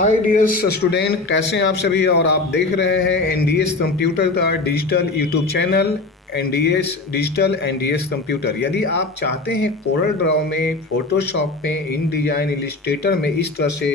हाय dears student, कैसे हैं आप सभी। और आप देख रहे हैं एनडीएस कंप्यूटर का digital YouTube channel NDS digital NDS computer. यदि आप चाहते हैं कोरल ड्रॉ में, फोटोशॉप में, इन डिजाइन इलिस्ट्रेटर में इस तरह से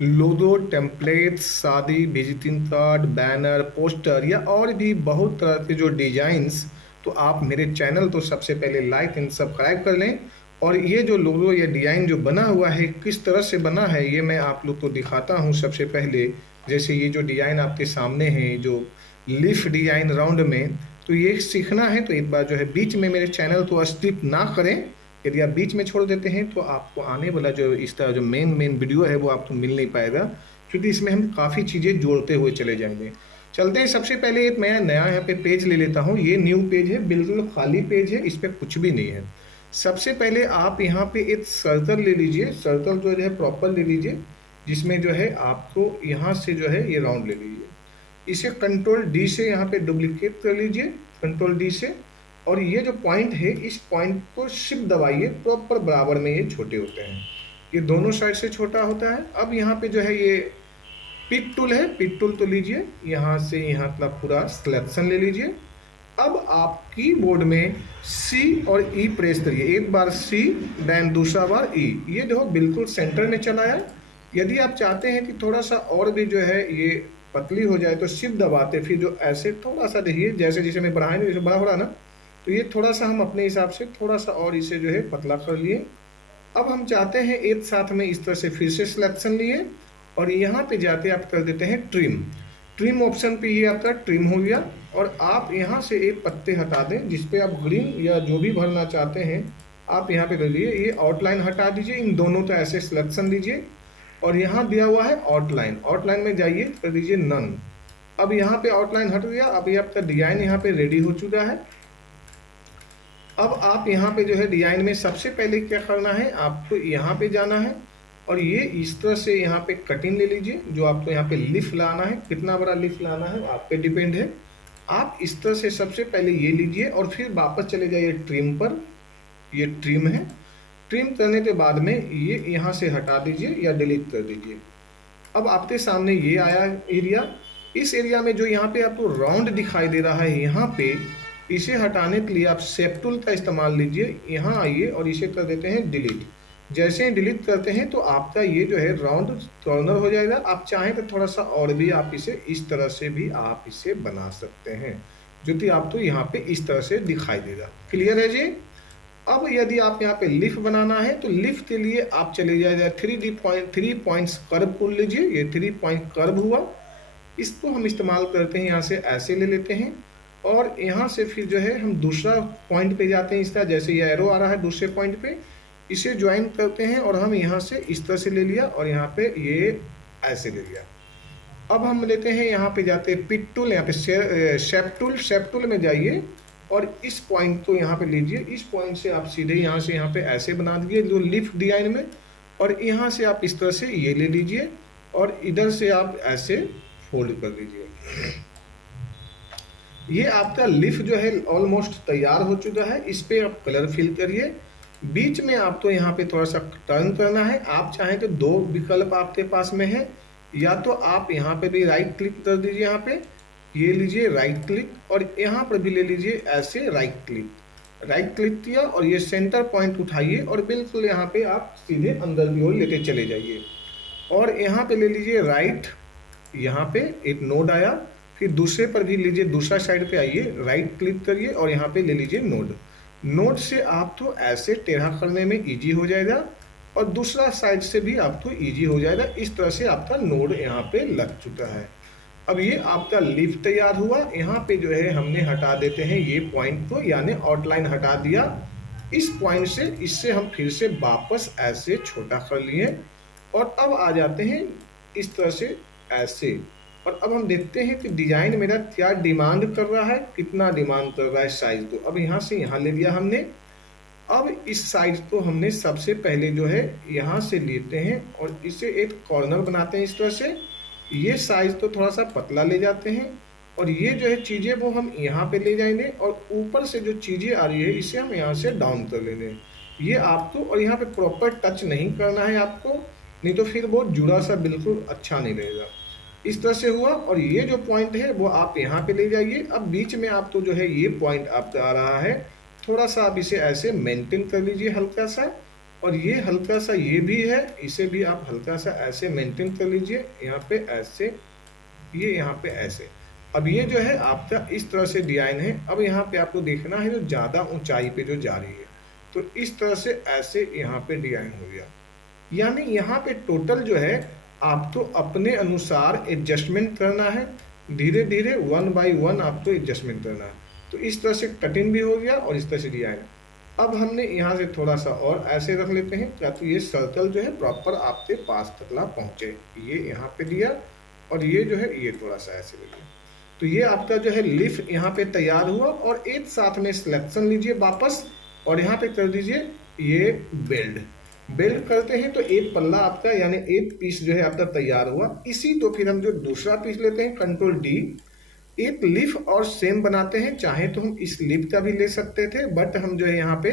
लोगो, टेम्पलेट्स, शादी, विजिटिंग कार्ड, बैनर, पोस्टर या और भी बहुत तरह के जो डिजाइंस, तो आप मेरे चैनल तो सबसे पहले लाइक एंड सब्सक्राइब कर लें। और ये जो लोगो या डिजाइन जो बना हुआ है किस तरह से बना है ये मैं आप लोग को दिखाता हूँ। सबसे पहले जैसे ये जो डिजाइन आपके सामने है, जो लीफ डिजाइन राउंड में, तो ये सीखना है तो एक बार जो है बीच में मेरे चैनल को स्किप ना करें। यदि आप बीच में छोड़ देते हैं तो आपको आने वाला जो इस तरह जो मेन वीडियो है वो आपको मिल नहीं पाएगा, क्योंकि इसमें हम काफ़ी चीज़ें जोड़ते हुए चले जाएंगे। चलते हैं, सबसे पहले एक मैं नया यहाँ पे पेज ले लेता हूँ। ये न्यू पेज है, बिल्कुल खाली पेज है, इस पर कुछ भी नहीं है। सबसे पहले आप यहाँ पे एक सर्कल ले लीजिए, सर्कल जो है प्रॉपर ले लीजिए, जिसमें जो है आपको यहाँ से जो है ये राउंड ले लीजिए। इसे कंट्रोल डी से यहाँ पे डुप्लीकेट कर लीजिए, कंट्रोल डी से। और ये जो पॉइंट है इस पॉइंट को शिफ्ट दबाइए, प्रॉपर बराबर में ये छोटे होते हैं, ये दोनों साइड से छोटा होता है। अब यहाँ पे जो है ये पिक टूल है, पिक टूल तो लीजिए, यहाँ से यहाँ का पूरा सिलेक्शन ले लीजिए। अब आप कीबोर्ड में C और E प्रेस करिए, एक बार C देन दूसरा बार E। ये देखो बिल्कुल सेंटर में चला है। यदि आप चाहते हैं कि थोड़ा सा और भी जो है ये पतली हो जाए तो शिफ्ट दबाते फिर जो ऐसे थोड़ा सा देखिए, जैसे जैसे मैं बढ़ाएंगे जैसे बड़ा हो रहा ना, तो ये थोड़ा सा हम अपने हिसाब से थोड़ा सा और इसे जो है पतला कर लिए। अब हम चाहते हैं एक साथ में इस तरह से फिर से सिलेक्शन लिए और यहाँ पे जाते आप कर देते हैं ट्रिम। ट्रिम ऑप्शन पे ये आपका ट्रिम हो गया। और आप यहाँ से एक पत्ते हटा दें जिसपे आप ग्रीन या जो भी भरना चाहते हैं आप यहाँ पे कर लीजिए। ये आउटलाइन हटा दीजिए, इन दोनों का ऐसे सिलेक्शन लीजिए और यहाँ दिया हुआ है आउटलाइन, आउटलाइन में जाइए कर दीजिए नन। अब यहाँ पे आउटलाइन हट गया। अब ये आपका डिजाइन यहाँ पे रेडी हो चुका है। अब आप यहाँ पे जो है डिजाइन में सबसे पहले क्या करना है, आपको यहाँ पे जाना है और ये इस तरह से यहाँ पे कटिंग ले लीजिए। जो आपको यहाँ पे लीफ लाना है, कितना बड़ा लीफ लाना है आप पे डिपेंड है। आप इस तरह से सबसे पहले ये लीजिए और फिर वापस चले जाइए ट्रिम पर। ये ट्रिम है, ट्रिम करने के बाद में ये यहाँ से हटा दीजिए या डिलीट कर दीजिए। अब आपके सामने ये आया एरिया। इस एरिया में जो यहाँ पे आपको राउंड दिखाई दे रहा है, यहाँ पे इसे हटाने के लिए आप शेप टूल का इस्तेमाल लीजिए। यहाँ आइए और इसे कर देते हैं डिलीट। जैसे ही डिलीट करते हैं तो आपका ये जो है राउंड कॉर्नर हो जाएगा। आप चाहें तो थोड़ा सा और भी आप इसे इस तरह से भी आप इसे बना सकते हैं, जो कि आपको यहाँ पे इस तरह से दिखाई देगा। क्लियर है जी। अब यदि आप यहाँ पे लिफ बनाना है तो लिफ के लिए आप चले जाइए 3 पॉइंट्स कर्व टूल लीजिए। ये 3 पॉइंट कर्व हुआ, इसको हम इस्तेमाल करते हैं, यहाँ से ऐसे ले लेते हैं और यहाँ से फिर जो है हम दूसरा पॉइंट पे जाते हैं। इस तरह जैसे ये एरो आ रहा है दूसरे पॉइंट पे, इसे ज्वाइन करते हैं और हम यहाँ से इस तरह से ले लिया और यहाँ पे ये ऐसे ले लिया। अब हम लेते हैं यहाँ पे जाते हैं पिक टूल, यहाँ पे शेप टूल, शेप टूल में जाइए और इस पॉइंट को यहाँ पे लीजिए। इस पॉइंट से आप सीधे यहाँ से यहाँ पे ऐसे बना दीजिए जो लिफ्ट डिजाइन में, और यहाँ से आप इस तरह से ये ले लीजिए और इधर से आप ऐसे फोल्ड कर दीजिए। ये आपका लिफ्ट जो है ऑलमोस्ट तैयार हो चुका है। इस पे आप कलर फिल करिए। बीच में आपको यहाँ पे थोड़ा सा टर्न करना है। आप चाहें तो दो विकल्प आपके पास में है, या तो आप यहाँ पे भी राइट क्लिक कर दीजिए, यहाँ पे ये लीजिए राइट क्लिक, और यहाँ पर भी ले लीजिए ऐसे राइट क्लिक। राइट क्लिक किया और ये सेंटर पॉइंट उठाइए और बिल्कुल यहाँ पे आप सीधे अंदर की ओर लेके चले जाइए और यहाँ पे ले लीजिए राइट। यहाँ पे एक नोड आया, फिर दूसरे पर भी लीजिए, दूसरा साइड पे आइए, राइट क्लिक करिए और यहाँ पे ले लीजिए नोड। नोड से आपको ऐसे टेढ़ा करने में इजी हो जाएगा और दूसरा साइड से भी आपको इजी हो जाएगा। इस तरह से आपका नोड यहाँ पे लग चुका है। अब ये आपका लीफ तैयार हुआ। यहाँ पे जो है हमने हटा देते हैं ये पॉइंट को, यानी आउटलाइन हटा दिया इस पॉइंट से। इससे हम फिर से वापस ऐसे छोटा कर लिए और अब आ जाते हैं इस तरह से ऐसे। और अब हम देखते हैं कि डिजाइन मेरा क्या डिमांड कर रहा है, कितना डिमांड कर रहा है साइज। तो अब यहाँ से यहाँ ले लिया हमने। अब इस साइज को हमने सबसे पहले जो है यहाँ से लेते हैं और इसे एक कॉर्नर बनाते हैं इस तरह से। ये साइज तो थोड़ा सा पतला ले जाते हैं और ये जो है चीज़ें वो हम यहाँ पे ले जाएंगे और ऊपर से जो चीज़ें आ रही है इसे हम यहाँ से डाउन कर लेंगे। ये आपको, और यहाँ पे प्रॉपर टच नहीं करना है आपको, नहीं तो फिर वो जुड़ा सा बिल्कुल अच्छा नहीं रहेगा। इस तरह से हुआ, और ये जो पॉइंट है वो आप यहाँ पे ले जाइए। अब बीच में आप तो जो है ये पॉइंट आपका आ रहा है, थोड़ा सा आप इसे ऐसे मेंटेन कर लीजिए हल्का सा, और ये हल्का सा ये भी है, इसे भी आप हल्का सा ऐसे मेंटेन कर लीजिए, यहाँ पे ऐसे, ये यहाँ पे ऐसे। अब ये जो है आपका इस तरह से डिजाइन है। अब यहाँ पे आपको देखना है जो ज़्यादा ऊंचाई पे जो जा रही है, तो इस तरह से ऐसे यहाँ पे डिजाइन हो गया। यानी यहाँ पे टोटल जो है आपको अपने अनुसार एडजस्टमेंट करना है, धीरे धीरे 1 बाई 1 आपको एडजस्टमेंट करना है। तो इस तरह से कटिंग भी हो गया और इस तरह से डिजाइन। अब हमने यहाँ से थोड़ा सा और ऐसे रख लेते हैं ताकि ये सर्कल जो है प्रॉपर आपके पास तकला पहुँचे। ये यहाँ पे दिया, और ये जो है ये थोड़ा सा ऐसे लिया। तो ये आपका जो है लीफ यहाँ पे तैयार हुआ, और एक साथ में सिलेक्शन लीजिए वापस, और यहाँ पे कर दीजिए ये बेल्ट। बेल्ट करते हैं तो एक पल्ला आपका यानी एक पीस जो है आपका तैयार हुआ। इसी तो फिर हम जो दूसरा पीस लेते हैं कंट्रोल डी, एक लीफ और सेम बनाते हैं। चाहे तो हम इस लीफ का भी ले सकते थे, बट हम जो है यहाँ पे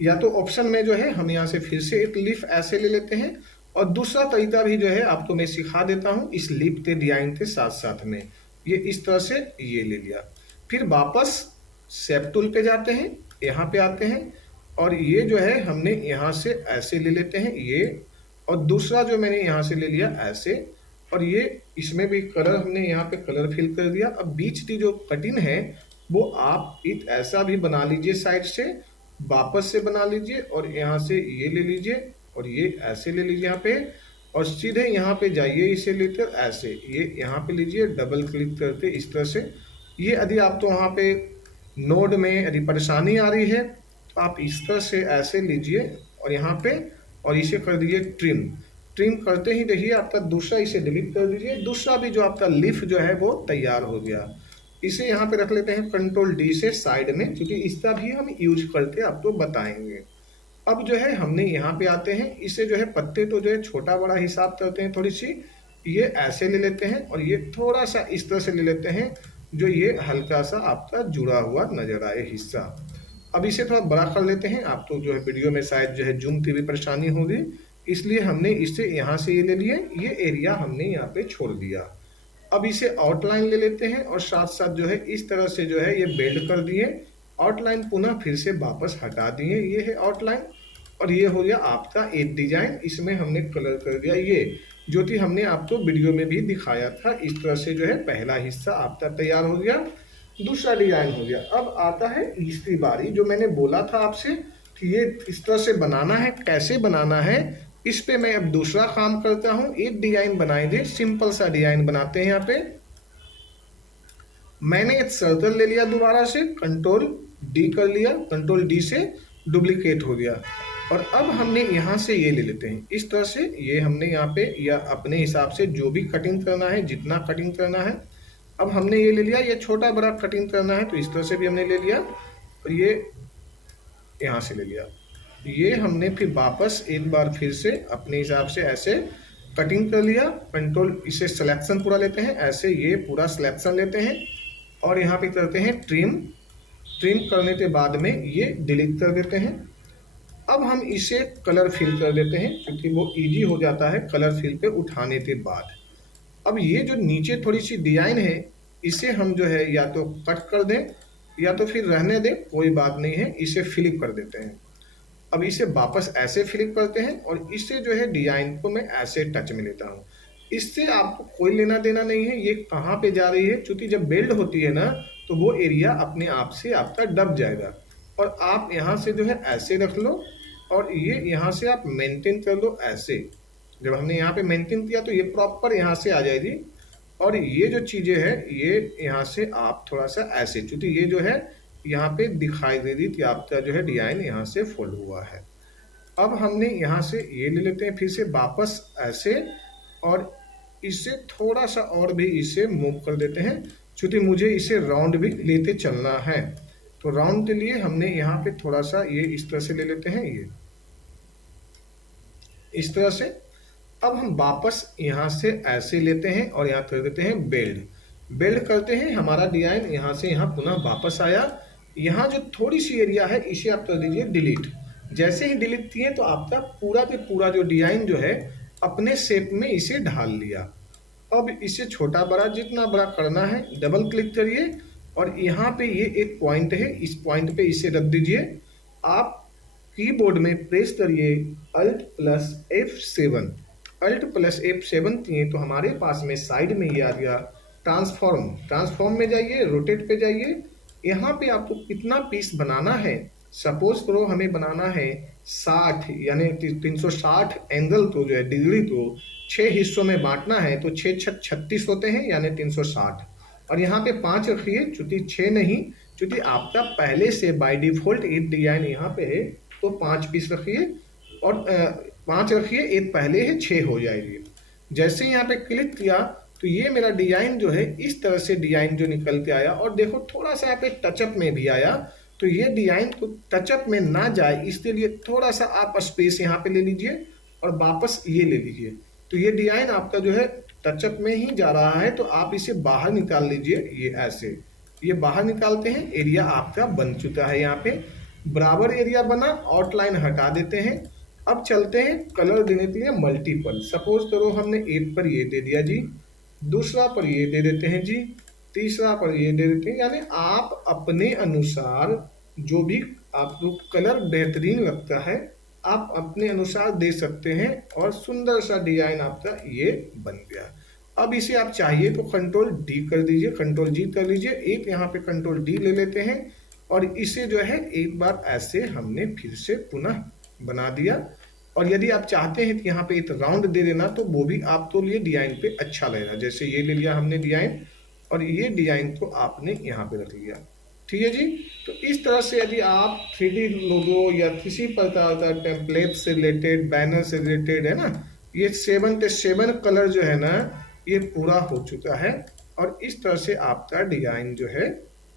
या तो ऑप्शन में जो है हम यहाँ से फिर से एक लीफ ऐसे ले लेते हैं, और दूसरा तरीका भी जो है आपको मैं सिखा देता हूँ इस लीफ के डिजाइन के साथ साथ में। ये इस तरह से ये ले लिया, फिर वापस शेप टूल पे जाते हैं, यहाँ पे आते हैं, और ये जो है हमने यहाँ से ऐसे ले लेते हैं ये, और दूसरा जो मैंने यहाँ से ले लिया ऐसे, और ये इसमें भी कलर हमने यहाँ पे कलर फिल कर दिया। अब बीच की जो कटिंग है वो आप एक ऐसा भी बना लीजिए, साइड से वापस से बना लीजिए, और यहाँ से ये ले लीजिए, और ये ऐसे ले लीजिए यहाँ पे, और सीधे यहाँ पे जाइए इसे लेकर ऐसे, ये यहाँ पे लीजिए डबल क्लिक करके इस तरह से। ये यदि आप तो वहाँ पे नोड में यदि परेशानी आ रही है तो आप इस तरह से ऐसे लीजिए, और यहाँ पे, और इसे कर दीजिए ट्रिम। ट्रिम करते ही देखिए आपका दूसरा इसे डिलीट कर दीजिए, दूसरा भी जो आपका लीफ जो है वो तैयार हो गया। इसे यहाँ पे रख लेते हैं कंट्रोल डी से साइड में, क्योंकि इसका भी हम यूज करके आपको बताएंगे। अब जो है हमने यहाँ पे आते हैं, इसे जो है पत्ते तो जो है छोटा बड़ा हिसाब करते हैं थोड़ी सी, ये ऐसे ले लेते हैं, और ये थोड़ा सा इस तरह से ले लेते हैं जो ये हल्का सा आपका जुड़ा हुआ नजर आए हिस्सा। अब इसे थोड़ा बड़ा कर लेते हैं, आप तो जो है वीडियो में शायद जो है जूम की भी परेशानी होगी, इसलिए हमने इसे यहाँ से ये ले लिए, ये एरिया हमने यहाँ पे छोड़ दिया। अब इसे आउटलाइन ले लेते हैं, और साथ साथ जो है इस तरह से जो है ये बेल्ड कर दिए, आउटलाइन पुनः फिर से वापस हटा दिए, ये है आउटलाइन, और ये हो गया आपका एक डिजाइन। इसमें हमने कलर कर दिया, ये जो कि हमने आपको वीडियो में भी दिखाया था। इस तरह से जो है पहला हिस्सा आपका तैयार हो गया, दूसरा डिजाइन हो गया। अब आता है तीसरी बारी, जो मैंने बोला था आपसे कि ये इस तरह से बनाना है, कैसे बनाना है, इस पे मैं अब दूसरा काम करता हूँ। एक डिजाइन बनाएंगे, सिंपल सा डिजाइन बनाते हैं। यहाँ पे मैंने एक सर्कल ले लिया, दोबारा से कंट्रोल डी कर लिया, कंट्रोल डी से डुप्लीकेट हो गया, और अब हमने यहाँ से ये ले लेते हैं इस तरह से। ये हमने यहाँ पे या अपने हिसाब से जो भी कटिंग करना है, जितना कटिंग करना है, अब हमने ये ले लिया। ये छोटा बड़ा कटिंग करना है तो इस तरह से भी हमने ले लिया, और ये यहाँ से ले लिया। ये हमने फिर वापस एक बार फिर से अपने हिसाब से ऐसे कटिंग कर लिया, कंट्रोल इसे सिलेक्शन पूरा लेते हैं ऐसे, ये पूरा सिलेक्शन लेते हैं, और यहाँ पे करते हैं ट्रिम। ट्रिम करने के बाद में ये डिलीट कर देते हैं। अब हम इसे कलर फिल कर देते हैं, क्योंकि वो इजी हो जाता है कलर फिल पे उठाने के बाद। अब ये जो नीचे थोड़ी सी डिजाइन है, इसे हम जो है या तो कट कर दें या तो फिर रहने दें, कोई बात नहीं है, इसे फ्लिप कर देते हैं। अब इसे वापस ऐसे फ्लिप करते हैं, और इससे जो है डिजाइन को मैं ऐसे टच में लेता हूँ। इससे आपको कोई लेना देना नहीं है ये कहाँ पे जा रही है, क्योंकि जब बेल्ट होती है ना तो वो एरिया अपने आप से आपका दब जाएगा। और आप यहाँ से जो है ऐसे रख लो, और ये यहाँ से आप मेंटेन कर लो ऐसे। जब हमने यहाँ पे मेंटेन किया तो ये प्रॉपर यहाँ से आ जाएगी, और ये जो चीजें है ये यहाँ से आप थोड़ा सा ऐसे, क्योंकि ये जो है यहाँ पे दिखाई दे रही थी आपका जो है डिजाइन यहाँ से फोल्ड हुआ है। अब हमने यहाँ से ये ले लेते हैं फिर से वापस ऐसे, और इसे थोड़ा सा और भी इसे मूव कर देते हैं, क्योंकि मुझे इसे राउंड भी लेते चलना है। तो राउंड के लिए हमने यहाँ पे थोड़ा सा ये इस तरह से ले लेते हैं, ये इस तरह से। अब हम वापस यहाँ से ऐसे लेते हैं और यहाँ कर देते हैं बेल्ट। बेल्ट करते हैं, हमारा डिजाइन यहाँ से यहाँ पुनः वापस आया। यहाँ जो थोड़ी सी एरिया है इसे आप कर दीजिए डिलीट। जैसे ही डिलीट किए तो आपका पूरा के पूरा जो डिजाइन जो है अपने शेप में इसे ढाल लिया। अब इसे छोटा बड़ा जितना बड़ा करना है डबल क्लिक करिए और यहाँ पे ये एक पॉइंट है, इस पॉइंट पे इसे रख दीजिए। आप कीबोर्ड में प्रेस करिए alt plus F7। Alt plus F7 किए तो हमारे पास में साइड में ये आ गया ट्रांसफॉर्म। ट्रांसफॉर्म में जाइए, रोटेट पे जाइए। यहाँ पे आपको कितना पीस बनाना है, सपोज करो हमें बनाना है 60 यानी 360 एंगल को जो है डिग्री को 6 हिस्सों में बांटना है तो 6 6 36 होते हैं यानी 360। और यहाँ पे 5 रखिए, चूंकि 6 नहीं, चूंकि आपका पहले से बाय डिफॉल्ट एक डिजाइन यहाँ पे है तो 5 पीस रखिए और 5 रखिए, एक पहले है 6 हो जाएगी। जैसे यहाँ पे क्लिक किया तो ये मेरा डिजाइन जो है इस तरह से डिजाइन जो निकल के आया। और देखो थोड़ा सा यहाँ पे टचअप में भी आया, तो ये डिजाइन को टचअप में ना जाए इसके लिए थोड़ा सा आप स्पेस यहाँ पे ले लीजिए और वापस ये ले लीजिए। तो ये डिजाइन आपका जो है टचअप में ही जा रहा है, तो आप इसे बाहर निकाल लीजिए। ये ऐसे ये बाहर निकालते हैं, एरिया आपका बन चुका है। यहाँ पे बराबर एरिया बना, आउटलाइन हटा देते हैं। अब चलते हैं कलर देने के लिए मल्टीपल। सपोज करो हमने एक पर ये दे दिया जी, दूसरा पर ये दे देते हैं जी, तीसरा पर ये दे देते हैं। यानी आप अपने अनुसार जो भी आपको कलर बेहतरीन लगता है आप अपने अनुसार दे सकते हैं और सुंदर सा डिजाइन आपका ये बन गया। अब इसे आप चाहिए तो कंट्रोल डी कर दीजिए, कंट्रोल जी कर लीजिए। एक यहाँ पे कंट्रोल डी ले लेते हैं और इसे जो है एक बार ऐसे हमने फिर से पुनः बना दिया। और यदि आप चाहते हैं कि यहाँ पे एक राउंड दे देना तो वो भी आपको लिए डिजाइन पे अच्छा लगेगा। जैसे ये ले लिया हमने डिजाइन और ये डिजाइन को आपने यहाँ पे रख लिया। ठीक है जी। तो इस तरह से यदि आप 3D लोगो या किसी प्रकार का टेम्पलेट से रिलेटेड, बैनर से रिलेटेड है ना, ये 7 के 7 कलर जो है ना ये पूरा हो चुका है और इस तरह से आपका डिजाइन जो है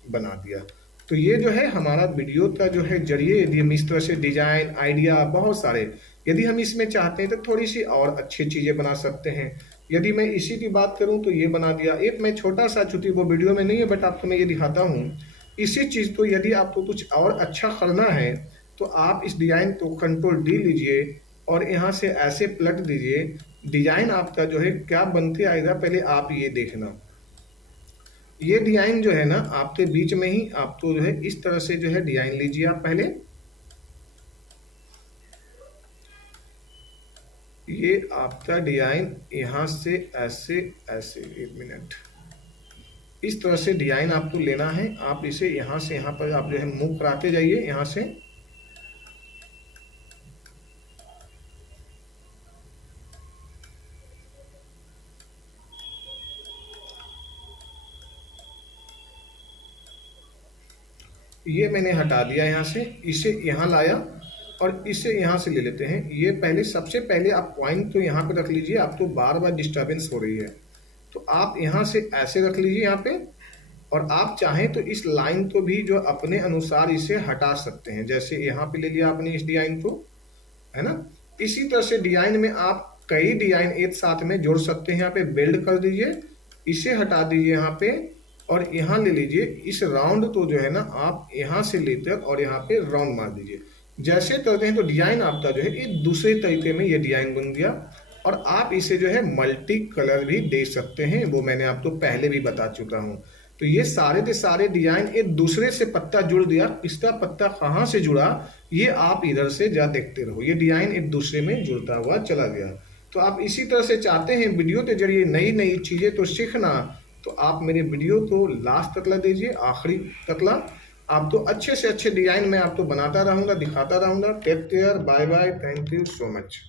बना दिया। तो ये जो है हमारा वीडियो का जो है जरिए, यदि हम इस तरह से डिजाइन आइडिया बहुत सारे, यदि हम इसमें चाहते हैं तो थोड़ी सी और अच्छी चीजें बना सकते हैं। यदि मैं इसी की बात करूं तो ये बना दिया। एक मैं छोटा सा, चूंकि वो वीडियो में नहीं है बट आपको मैं ये दिखाता हूँ इसी चीज को। यदि आपको कुछ और अच्छा करना है तो आप इस डिजाइन को कंट्रोल डी लीजिए और यहाँ से ऐसे पलट दीजिए। डिजाइन आपका जो है क्या बनते आएगा पहले आप ये देखना। ये डिजाइन जो है ना आपके बीच में ही आपको जो है इस तरह से जो है डिजाइन लीजिए आप पहले। ये आपका डिजाइन यहाँ से ऐसे ऐसे, एक मिनट, इस तरह से डिजाइन आपको लेना है। आप इसे यहाँ से यहाँ पर आप जो है मूव कराते जाइए यहाँ से। ये मैंने हटा दिया यहाँ से, इसे यहाँ लाया और इसे यहाँ से ले लेते हैं। ये पहले सबसे पहले आप पॉइंट तो यहाँ पे रख लीजिए, आपको बार बार डिस्टर्बेंस हो रही है तो आप यहाँ से ऐसे रख लीजिए यहाँ पे। और आप चाहें तो इस लाइन को भी जो अपने अनुसार इसे हटा सकते हैं। जैसे यहाँ पे ले लिया आपने इस डिजाइन को, है ना। इसी तरह से डिजाइन में आप कई डिजाइन एक साथ में जोड़ सकते हैं। यहाँ पे बिल्ड कर दीजिए, इसे हटा दीजिए यहाँ पे और यहाँ ले लीजिए इस राउंड को जो है ना आप यहाँ से लेकर और यहाँ पे राउंड मार दीजिए। जैसे करते हैं तो डिजाइन आपका जो है एक दूसरे तरीके में ये डिजाइन बन गया। और आप इसे जो है मल्टी कलर भी दे सकते हैं, वो मैंने आपको पहले भी बता चुका हूँ। तो ये सारे के सारे डिजाइन एक दूसरे से पत्ता जुड़ दिया। इसका पत्ता कहाँ से जुड़ा ये आप इधर से जा देखते रहो, ये डिजाइन एक दूसरे में जुड़ता हुआ चला गया। तो आप इसी तरह से चाहते हैं वीडियो के जरिए नई नई चीजें तो सीखना, तो आप मेरे वीडियो को लास्ट तक ला दीजिए, आखिरी तक ला। आप तो अच्छे से अच्छे डिजाइन मैं आपको बनाता रहूंगा, दिखाता रहूंगा। Take care, bye bye, thank you so much.